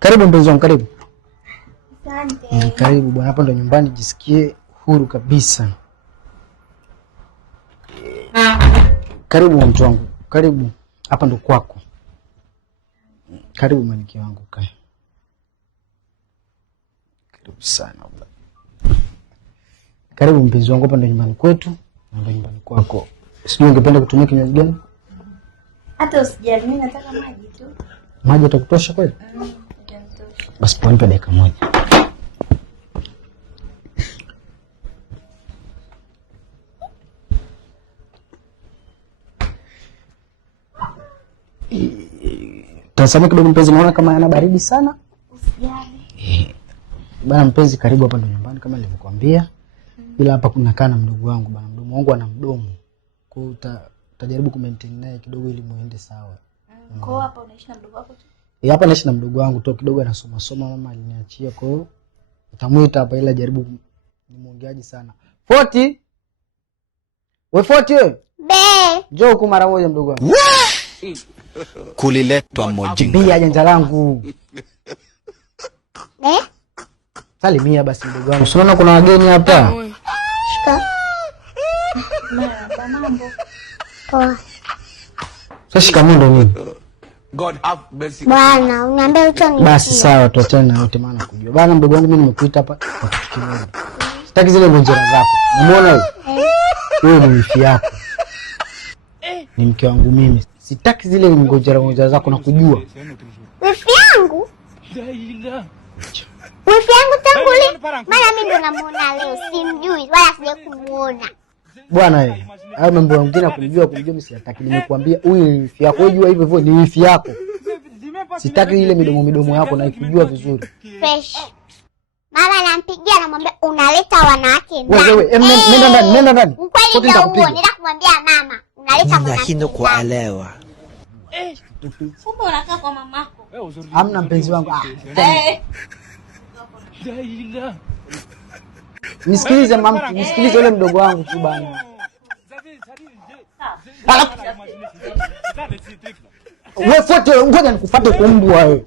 Karibu mpenzi wangu, karibu. Asante. Karibu bwana, hapa ndo nyumbani, jisikie huru kabisa. Karibu mtu wangu, karibu. Hapa ndo kwako. Karibu malkia wangu, kae. Karibu sana bwana. Karibu mpenzi wangu, hapa ndo nyumbani kwetu, ndo nyumbani kwako. Sijui ungependa kutumia kinywaji gani? Hata usijali, mimi nataka maji tu. Maji yatakutosha kweli? Yatatosha. Basi nipe dakika moja. Tazama kidogo mpenzi, naona kama yana baridi sana. Usijali. Bana mpenzi, karibu hapa ndo nyumbani kama nilivyokuambia. Ila hapa kuna kana mdogo wangu bana, mdomo wangu ana mdomo. Kwa hiyo utajaribu ku maintain naye kidogo ili muende sawa. Kwa hiyo hapa unaishi na mdogo wako tu? Hapa naishi na mdogo wangu tu, kidogo anasoma mama aliniachia, kwa hiyo utamuita hapa ila jaribu ni muongeaji sana. 40. We 40 wewe? Be. Njoo huku mara moja mdogo wangu. Kuliletwa mojinga. Bia janja langu. Salimia basi mdogo wangu. Unaona kuna wageni hapa. Shika. Mambo. Poa. Sasa shikamoo ndo nini? God have mercy. Bwana, uniambie ucho ni. Basi sawa, tuachane na yote maana kujua. Bana mdogo wangu, mimi nimekuita hapa kwa kitu kimoja. Sitaki zile ngonjera zako. Umeona wewe? Wewe ni wifi yako. Ni mke wangu mimi. Sitaki zile ngonjera zako, na kujua. Wifi yangu? Wifi yangu tangu lini? Maana mimi ndo namuona leo, simjui wala sija kumuona. Bwana wewe, hayo mambo mengine kumjua mimi sitaki. Nimekuambia huyu ni wifi yako. Wewe jua hivyo ni wifi yako. Sitaki ile midomo yako, na ikujua vizuri. Fresh. Mama anampigia, namwambia unaleta wanawake ndani. Wewe, nenda ndani. Ukweli ndio huo, nenda kumwambia mama, unaleta wanawake. Nashindwa kuelewa. Kumbe unakaa kwa mamako. Hamna mpenzi wangu. Nisikilize mama, nisikilize yule mdogo wangu tu bana. Wewe foto, ngoja nikufuate kumbwa wewe.